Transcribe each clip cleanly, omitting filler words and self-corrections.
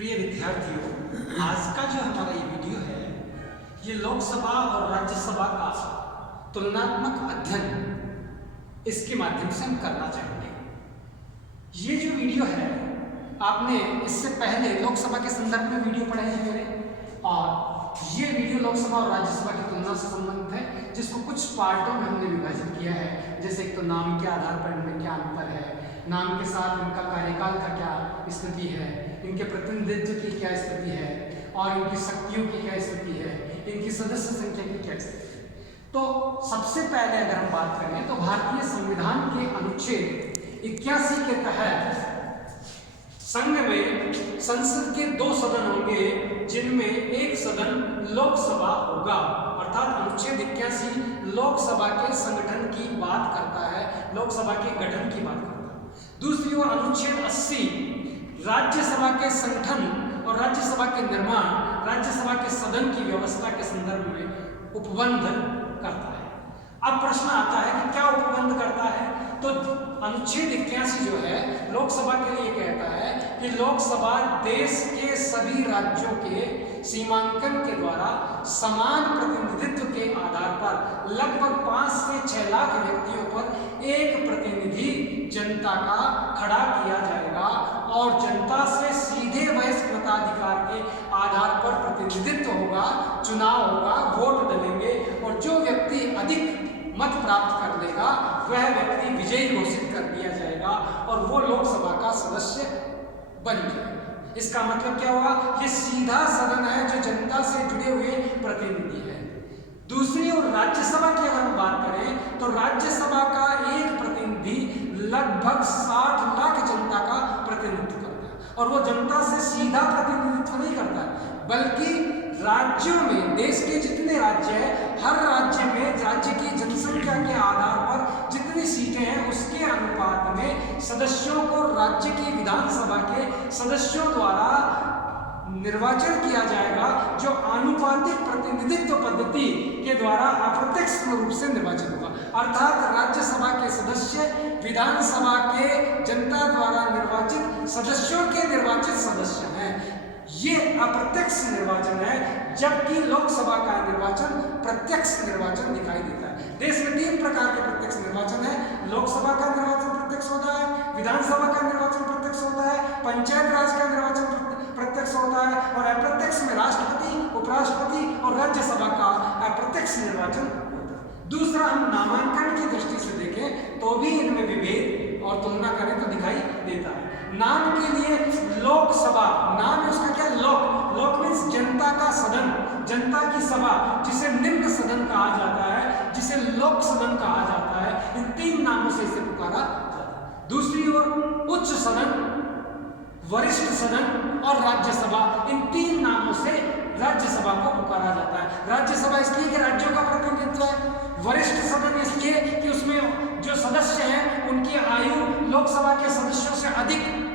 प्रिय विद्यार्थियों, आज का जो हमारा ये वीडियो है ये लोकसभा और राज्यसभा का तुलनात्मक अध्ययन इसके माध्यम से हम करना चाहेंगे। ये जो वीडियो है आपने इससे पहले लोकसभा के संदर्भ में वीडियो पढ़े हैं मेरे, और ये वीडियो लोकसभा और राज्यसभा की तुलना से संबंधित है, जिसको कुछ पार्टों में हमने विभाजित किया है। जैसे एक तो नाम के आधार पर इनमें क्या अंतर है, नाम के साथ इनका कार्यकाल का क्या स्थिति है, इनके प्रतिनिधित्व की क्या स्थिति है, और इनकी शक्तियों की क्या स्थिति है, इनकी सदस्य संख्या की क्या स्थिति है। तो सबसे पहले अगर हम बात करें तो भारतीय संविधान के अनुच्छेद 81 के तहत संघ में संसद के 2 सदन होंगे, जिनमें एक सदन लोकसभा होगा। अर्थात अनुच्छेद 81 लोकसभा के संगठन की बात करता है, लोकसभा के गठन की बात करता है। दूसरी ओर अनुच्छेद 80 राज्यसभा के संगठन और राज्यसभा के निर्माण, राज्यसभा के सदन की व्यवस्था के संदर्भ में उपबंध करता है। अब प्रश्न आता है कि क्या उपबंध करता है। तो अनुच्छेद 81 जो है लोकसभा के लिए कहता है कि लोकसभा देश के सभी राज्यों के सीमांकन के द्वारा समान प्रतिनिधित्व के आधार पर लगभग 5 से 6 लाख व्यक्तियों पर एक प्रतिनिधि जनता का खड़ा किया जाएगा, और जनता से सीधे वयस्क मताधिकार के आधार पर प्रतिनिधित्व होगा, चुनाव होगा, वोट डलेंगे, और जो व्यक्ति अधिक मत प्राप्त कर लेगा वह व्यक्ति विजयी घोषित कर दिया जाएगा और वो लोकसभा का सदस्य बन जाएगा। इसका मतलब क्या हुआ, ये सीधा सदन है जो जनता से जुड़े हुए प्रतिनिधि है। दूसरी ओर राज्यसभा की अगर हम बात करें तो राज्यसभा का एक प्रतिनिधि लगभग 60 लाख जनता का प्रतिनिधित्व करता है, और वो जनता से सीधा प्रतिनिधित्व नहीं करता है, बल्कि राज्यों में, देश के जितने राज्य हैं, हर राज्य में राज्य की जनसंख्या के आधार पर जितनी सीटें हैं उसके अनुपात में सदस्यों को राज्य की विधानसभा के सदस्यों द्वारा निर्वाचन किया जाएगा, जो आनुपातिक प्रतिनिधित्व पद्धति के द्वारा अप्रत्यक्ष रूप से निर्वाचन होगा। अर्थात राज्यसभा के सदस्य विधानसभा के जनता द्वारा निर्वाचित सदस्यों के निर्वाचित सदस्य हैं। ये अप्रत्यक्ष निर्वाचन है, जबकि लोकसभा का निर्वाचन प्रत्यक्ष निर्वाचन दिखाई देता है। देश में 3 प्रकार के प्रत्यक्ष निर्वाचन है। लोकसभा का निर्वाचन प्रत्यक्ष होता है, विधानसभा का निर्वाचन प्रत्यक्ष होता है, पंचायत राज का निर्वाचन प्रत्यक्ष होता है, और अप्रत्यक्ष में राष्ट्रपति, उपराष्ट्रपति और राज्यसभा का अप्रत्यक्ष निर्वाचन होता है। दूसरा, हम नामांकन की दृष्टि से देखें तो भी इनमें विभेद और तुलना करें तो दिखाई देता है। नाम के लिए लोकसभा, नाम है उसका क्या, लोक मीन्स जनता का सदन, जनता की सभा, जिसे निम्न सदन कहा जाता है, जिसे लोक सदन कहा जाता है। इन 3 नामों से इसे पुकारा जाता है। दूसरी ओर उच्च सदन, वरिष्ठ सदन और राज्यसभा, इन 3 नामों से राज्यसभा को पुकारा जाता है। राज्यसभा इसलिए कि राज्यों का प्रतिनिधित्व है, वरिष्ठ सदन इसलिए कि उसमें जो सदस्य हैं उनकी आयु लोकसभा के सदस्यों से अधिक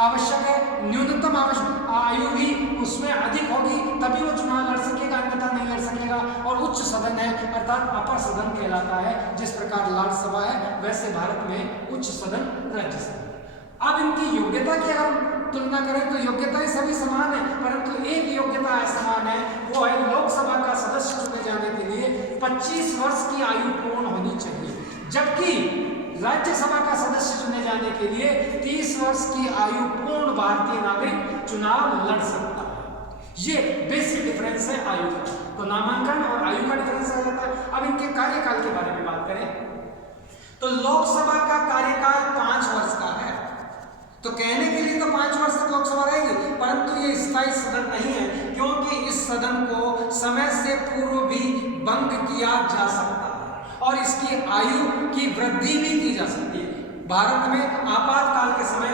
आवश्यक है, न्यूनतम आयु भी उसमें अधिक होगी, तभी वो चुनाव लड़ सकेगा, अन्यथा नहीं लड़ सकेगा। और उच्च सदन है, अर्थात अपर सदन कहलाता है। जिस प्रकार राज्यसभा है वैसे भारत में उच्च सदन राज्यसभा। अब इनकी योग्यता की हम तुलना करें तो योग्यताएं सभी समान है, परंतु एक योग्यता समान है, वो है लोकसभा का सदस्य चुने जाने के लिए 25 वर्ष की आयु पूर्ण होनी चाहिए, जबकि राज्यसभा का सदस्य चुने जाने के लिए 30 वर्ष की आयु पूर्ण भारतीय नागरिक चुनाव लड़ सकता है। ये बेसिक डिफरेंस है आयु का। तो नामांकन और आयु का डिफरेंस आ जाता है। अब इनके कार्यकाल के बारे में बात करें तो लोकसभा का कार्यकाल 5 वर्ष का है। तो कहने के लिए तो 5 वर्ष तक लोकसभा रहेगी, परंतु ये स्थायी सदन नहीं है, क्योंकि इस सदन को समय से पूर्व भी भंग किया जा सकता है और इसकी आयु की वृद्धि भी की जा सकती है। भारत में आपातकाल के समय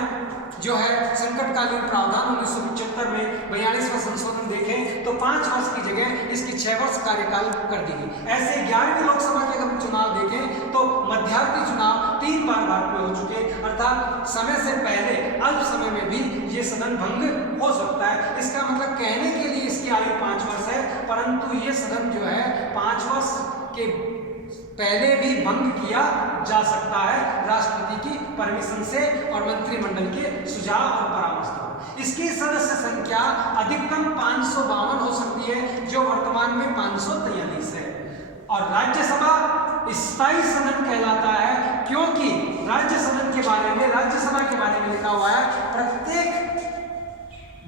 जो है संकटकालीन प्रावधान 1975 में 42वां संशोधन देखें तो 5 वर्ष की जगह इसकी 6 वर्ष कार्यकाल कर दी गई। ऐसे 11वीं लोकसभा के अगर चुनाव देखें तो मध्यावधि चुनाव 3 बार भारत में हो चुके, अर्थात समय से पहले अल्प समय में भी ये सदन भंग हो सकता है। इसका मतलब कहने के लिए इसकी आयु 5 वर्ष है, परंतु ये सदन जो है 5 वर्ष के पहले भी भंग किया जा सकता है राष्ट्रपति की परमिशन से और मंत्रिमंडल के सुझाव और परामर्श द्वारा। इसकी सदस्य संख्या अधिकतम 552 हो सकती है, जो वर्तमान में 543 है। और राज्यसभा स्थायी सदन कहलाता है, क्योंकि राज्यसभा के बारे में लिखा हुआ है प्रत्येक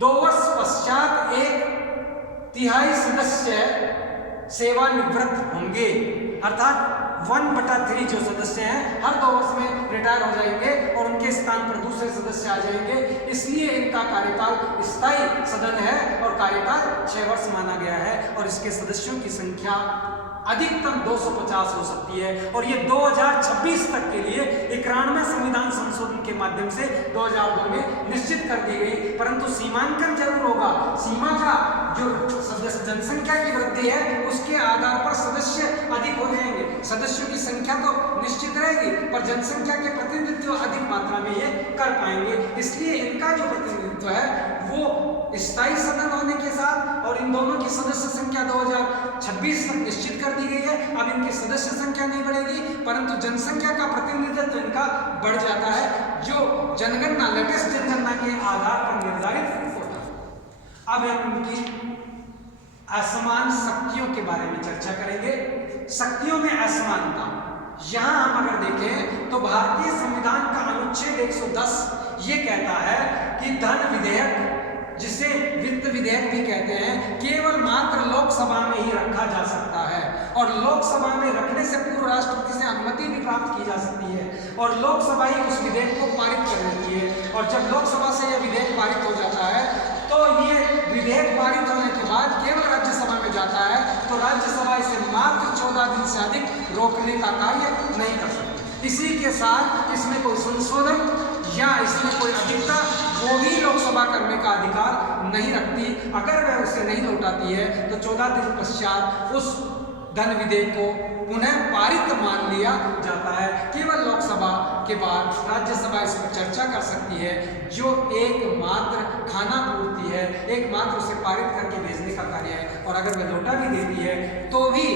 2 वर्ष पश्चात 1/3 सदस्य सेवानिवृत्त होंगे, अर्थात 1/3 जो सदस्य हैं हर 2 वर्ष में रिटायर हो जाएंगे और उनके स्थान पर दूसरे सदस्य आ जाएंगे। इसलिए इनका कार्यकाल स्थायी सदन है और कार्यकाल 6 वर्ष माना गया है। और इसके सदस्यों की संख्या अधिकतम 250 हो सकती है। और ये 2026 तक के लिए 91वें संविधान संशोधन के माध्यम से 2002 में निश्चित कर दी गई, परंतु सीमांकन जरूर होगा। सीमा का जो जनसंख्या की वृद्धि है उसके आधार पर सदस्य अधिक हो जाएंगे। सदस्यों की संख्या तो निश्चित रहेगी, पर जनसंख्या के प्रतिनिधित्व अधिक मात्रा में ये कर पाएंगे। इसलिए इनका जो प्रतिनिधित्व है वो स्थायी सदन होने के साथ और इन दोनों की सदस्य संख्या 2026 तक निश्चित कर दी गई है। अब इनकी सदस्य संख्या नहीं बढ़ेगी, परंतु जनसंख्या का प्रतिनिधित्व इनका बढ़ जाता है, जो जनगणना लेटेस्ट जनगणना के आधार पर निर्धारित होता है। अब हम इनकी असमान शक्तियों के बारे में चर्चा करेंगे। शक्तियों में असमानता, यहां हम अगर देखें तो भारतीय संविधान का अनुच्छेद 110 ये कहता है कि धन विधेयक, जिसे वित्त विधेयक भी कहते हैं, केवल मात्र लोकसभा में ही रखा जा सकता है। और लोकसभा में रखने से पूर्व राष्ट्रपति से अनुमति भी प्राप्त की जा सकती है और लोकसभा ही उस विधेयक को पारित कर देती है। और जब लोकसभा से यह विधेयक पारित हो जाता है तो ये विधेयक पारित होने के बाद केवल राज्यसभा में जाता है, तो राज्यसभा इसे मात्र 14 दिन से अधिक रोकने का कार्य नहीं कर सकती। इसी के साथ इसमें कोई संशोधन या इसमें कोई अधिकता वो भी लोकसभा करने का अधिकार नहीं रखती। अगर वह उसे नहीं लौटाती है तो 14 दिन पश्चात उस धन विधेयक को पुनः पारित मान लिया जाता है। केवल लोकसभा के बाद राज्यसभा इस पर चर्चा कर सकती है, जो एकमात्र खाना पूर्ति है, एकमात्र उसे पारित करके भेजने का कार्य है। और अगर वह लौटा भी देती है तो भी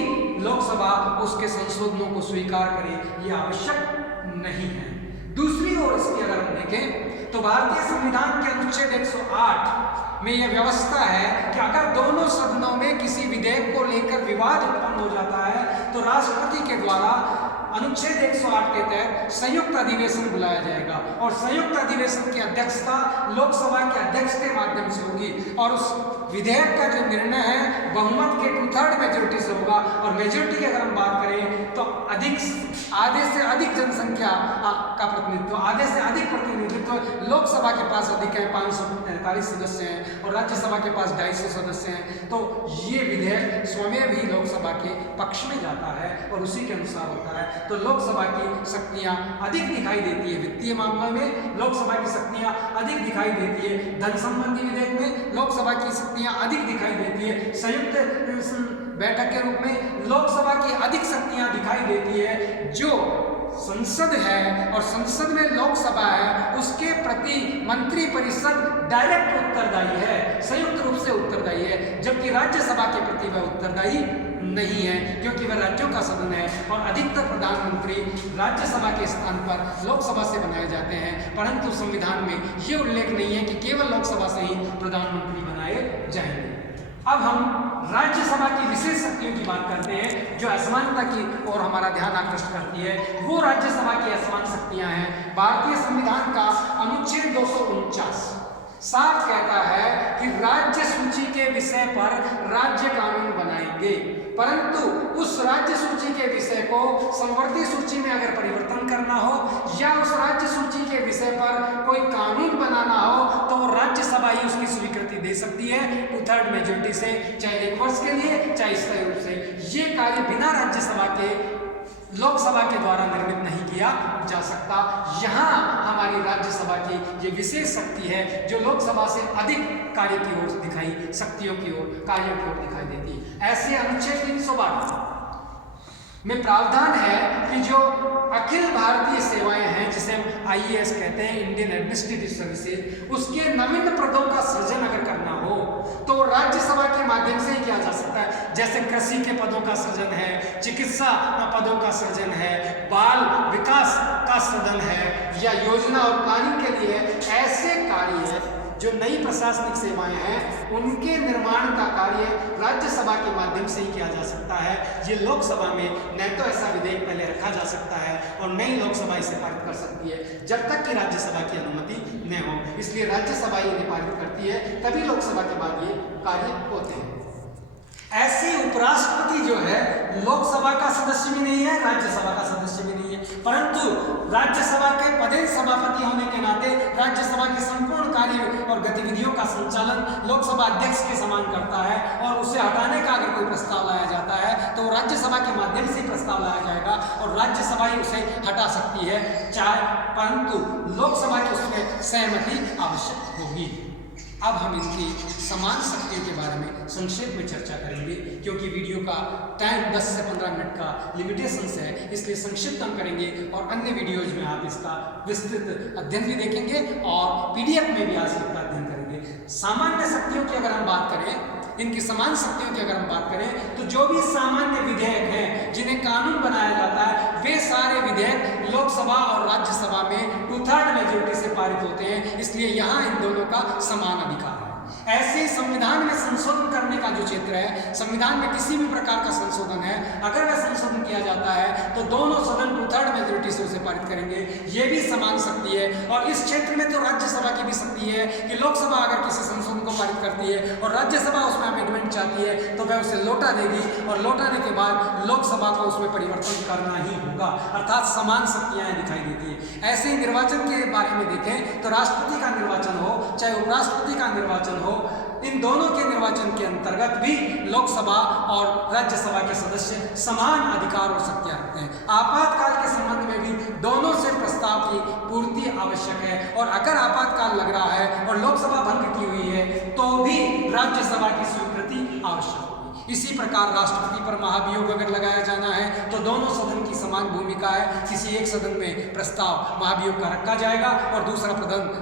लोकसभा उसके संशोधनों को स्वीकार करे, यह आवश्यक नहीं है। दूसरी ओर इसकी अगर हम देखें तो भारतीय संविधान के अनुच्छेद 108 में यह व्यवस्था है कि अगर दोनों सदनों में किसी विधेयक को लेकर विवाद उत्पन्न हो जाता है तो राष्ट्रपति के द्वारा अनुच्छेद 108 के तहत संयुक्त अधिवेशन बुलाया जाएगा और संयुक्त अधिवेशन की अध्यक्षता लोकसभा के अध्यक्ष के माध्यम से होगी। और उस विधेयक का जो निर्णय है बहुमत के 2/3 मेजोरिटी से होगा। और मेजोरिटी की अगर हम बात करें तो आधे से अधिक जनसंख्या का प्रतिनिधित्व, आधे से अधिक प्रतिनिधित्व लोकसभा के पास अधिक है, 543 सदस्य हैं और राज्यसभा के पास 250 सदस्य हैं। तो ये विधेयक स्वयं भी लोकसभा के पक्ष में जाता है और उसी के अनुसार होता है। तो लोकसभा की शक्तियां अधिक दिखाई देती है वित्तीय मामलों में, लोकसभा की शक्तियां अधिक दिखाई देती है धन संबंधी विधेयक में, लोकसभा की शक्तियां अधिक दिखाई देती है संयुक्त बैठक के रूप में, लोकसभा की अधिक शक्तियां दिखाई देती है जो संसद है और संसद में लोकसभा है उसके प्रति मंत्री परिषद डायरेक्ट उत्तरदायी है, संयुक्त रूप से उत्तरदायी है, जबकि राज्यसभा के प्रति वह उत्तरदायी नहीं है, क्योंकि वह राज्यों का सदन है और अधिकतर प्रधानमंत्री राज्यसभा के स्थान पर लोकसभा से बनाए जाते हैं। परंतु संविधान में ये उल्लेख नहीं है कि केवल लोकसभा से ही प्रधानमंत्री बनाए जाएंगे। अब हम राज्यसभा की विशेष शक्तियों की बात करते हैं जो असमानता की ओर हमारा ध्यान आकृष्ट करती है। वो राज्यसभा की असमान शक्तियां हैं। भारतीय संविधान का अनुच्छेद 249 साफ कहता है कि राज्य सूची के विषय पर राज्य कानून बनाएंगे, परंतु उस राज्य सूची के विषय को संवर्ती सूची में अगर परिवर्तन करना हो या उस राज्य सूची के विषय पर कोई कानून बनाना हो तो वो राज्यसभा ही उसकी स्वीकृति दे सकती है 2/3 मेजोरिटी से, चाहे 1 वर्ष के लिए चाहे स्थायी रूप से। ये कार्य बिना राज्यसभा के लोकसभा के द्वारा निर्मित नहीं किया जा सकता। यहाँ हमारी राज्यसभा की ये विशेष शक्ति है जो लोकसभा से अधिक कार्य की ओर दिखाई, शक्तियों की ओर, कार्यों की ओर दिखाई देती है। ऐसे अनुच्छेद 312 में प्रावधान है कि जो अखिल भारतीय सेवाएं हैं, जिसे हम IAS कहते हैं, इंडियन एडमिनिस्ट्रेटिव सर्विसेज, उसके नवीन पदों का सृजन अगर करना हो तो राज्यसभा के माध्यम से ही किया जा सकता है। जैसे कृषि के पदों का सृजन है, चिकित्सा पदों का सृजन है, बाल विकास का सृजन है या योजना और प्लानिंग के लिए ऐसे कार्य जो नई प्रशासनिक सेवाएं हैं उनके निर्माण का कार्य राज्यसभा के माध्यम से ही किया जा सकता है। ये लोकसभा में न तो ऐसा विधेयक पहले रखा जा सकता है और नई लोकसभा इसे पारित कर सकती है जब तक कि राज्यसभा की अनुमति न हो। इसलिए राज्यसभा ही इन्हें पारित करती है, तभी लोकसभा के बाद ये कार्य होते हैं। ऐसे उपराष्ट्रपति जो है लोकसभा का सदस्य भी नहीं है, राज्यसभा का सदस्य भी नहीं है, परंतु राज्यसभा के पदेन सभापति होने के नाते राज्यसभा के संपूर्ण कार्य और गतिविधियों का संचालन लोकसभा अध्यक्ष के समान करता है और उसे हटाने का अगर कोई प्रस्ताव लाया जाता है तो राज्यसभा के माध्यम से प्रस्ताव लाया जाएगा और राज्यसभा ही उसे हटा सकती है, परंतु लोकसभा की उसमें सहमति आवश्यक होगी। अब हम इनकी समान शक्तियों के बारे में संक्षेप में चर्चा करेंगे, क्योंकि वीडियो का टाइम 10 से 15 मिनट का लिमिटेशंस है, इसलिए संक्षिप्त हम करेंगे और अन्य वीडियोज में आप इसका विस्तृत अध्ययन भी देखेंगे और पीडीएफ में भी आज इसका अध्ययन करेंगे। सामान्य शक्तियों की अगर हम बात करें, इनकी समान शक्तियों की अगर हम बात करें, तो जो भी सामान्य विधेयक हैं जिन्हें कानून बनाया जाता है वे सारे विधेयक लोकसभा और राज्यसभा में 2/3 मेजोरिटी से पारित होते हैं, इसलिए यहाँ इन दोनों का समान अधिकार है। ऐसे संविधान में संशोधन करने का जो क्षेत्र है, संविधान में किसी भी प्रकार का संशोधन है, अगर वह संशोधन किया जाता है तो दोनों सदन 2/3 मेजोरिटी से उसे पारित करेंगे, ये भी समान शक्ति है। और इस क्षेत्र में तो राज्यसभा की भी शक्ति है कि लोकसभा अगर किसी संशोधन को पारित करती है और राज्यसभा उसमें अमेंडमेंट चाहती है तो वह उसे लौटा देगी और लौटाने के बाद लोकसभा को उसमें परिवर्तन करना ही होगा, अर्थात समान शक्तियां दिखाई देती है। ऐसे ही निर्वाचन के बारे में देखें तो राष्ट्रपति का निर्वाचन हो चाहे उपराष्ट्रपति का निर्वाचन हो, इन दोनों के निर्वाचन के अंतर्गत भी लोकसभा और राज्यसभा के सदस्य समान अधिकार और शक्तियां रखते हैं। आपातकाल के संबंध में भी दोनों से प्रस्ताव की पूर्ति आवश्यक है और अगर आपातकाल लग रहा है और लोकसभा भंग की हुई है तो भी राज्यसभा की स्वीकृति आवश्यक है। इसी प्रकार राष्ट्रपति पर महाभियोग अगर लगाया जाना है तो दोनों सदन की समान भूमिका है। किसी एक सदन में प्रस्ताव महाभियोग का रखा जाएगा और दूसरा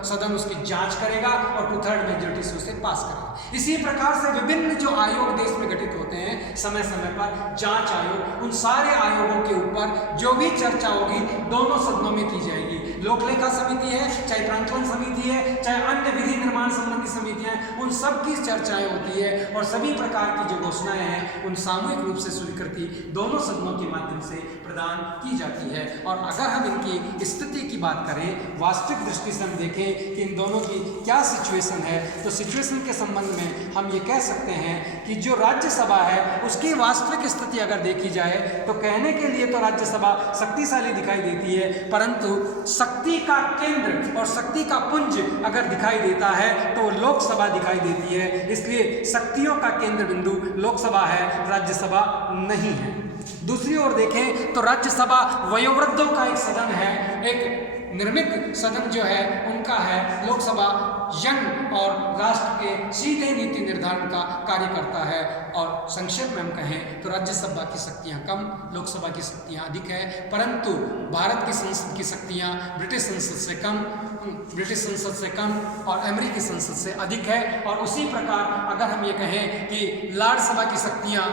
सदन उसकी जांच करेगा और 2/3 मेजोरिटी से उसे पास करेगा। इसी प्रकार से विभिन्न जो आयोग देश में गठित होते हैं समय समय पर, जांच आयोग, उन सारे आयोगों के ऊपर जो भी चर्चा होगी दोनों सदनों में की जाएगी। लोकलेखा समिति है, चाहे प्रांतवन समिति है, चाहे अन्य विधि निर्माण संबंधी समितियां, उन सब की चर्चाएं होती है और सभी प्रकार की जो घोषणाएं हैं उन सामूहिक रूप से स्वीकृति दोनों सदनों के माध्यम से प्रदान की जाती है। और अगर हम इनकी स्थिति की बात करें, वास्तविक दृष्टि से हम देखें कि इन दोनों की क्या सिचुएशन है, तो सिचुएशन के संबंध में हम ये कह सकते हैं कि जो राज्यसभा है उसकी वास्तविक स्थिति अगर देखी जाए तो कहने के लिए तो राज्यसभा शक्तिशाली दिखाई देती है, परंतु शक्ति का केंद्र और शक्ति का पुंज अगर दिखाई देता है तो लोकसभा दिखाई देती है। इसलिए शक्तियों का केंद्र बिंदु लोकसभा है, राज्यसभा नहीं है। दूसरी ओर देखें तो राज्यसभा वयोवृद्धों का एक सदन है, एक निर्मित सदन जो है उनका है। लोकसभा यंग और राष्ट्र के सीधे नीति निर्धारण का कार्य करता है। और संक्षेप में हम कहें तो राज्यसभा की शक्तियां कम, लोकसभा की शक्तियां अधिक है, परंतु भारत की संसद की शक्तियां ब्रिटिश संसद से कम और अमेरिकी संसद से अधिक है। और उसी प्रकार अगर हम ये कहें कि राज्यसभा की शक्तियां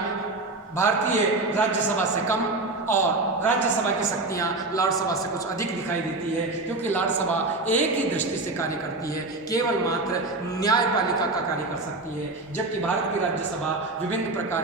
भारतीय राज्यसभा से कम और राज्यसभा की शक्तियां लोकसभा से कुछ अधिक दिखाई देती है, क्योंकि लोकसभा एक ही दृष्टि से कार्य करती है, केवल मात्र न्यायपालिका का कार्य कर सकती है, जबकि भारत की राज्यसभा विभिन्न प्रकार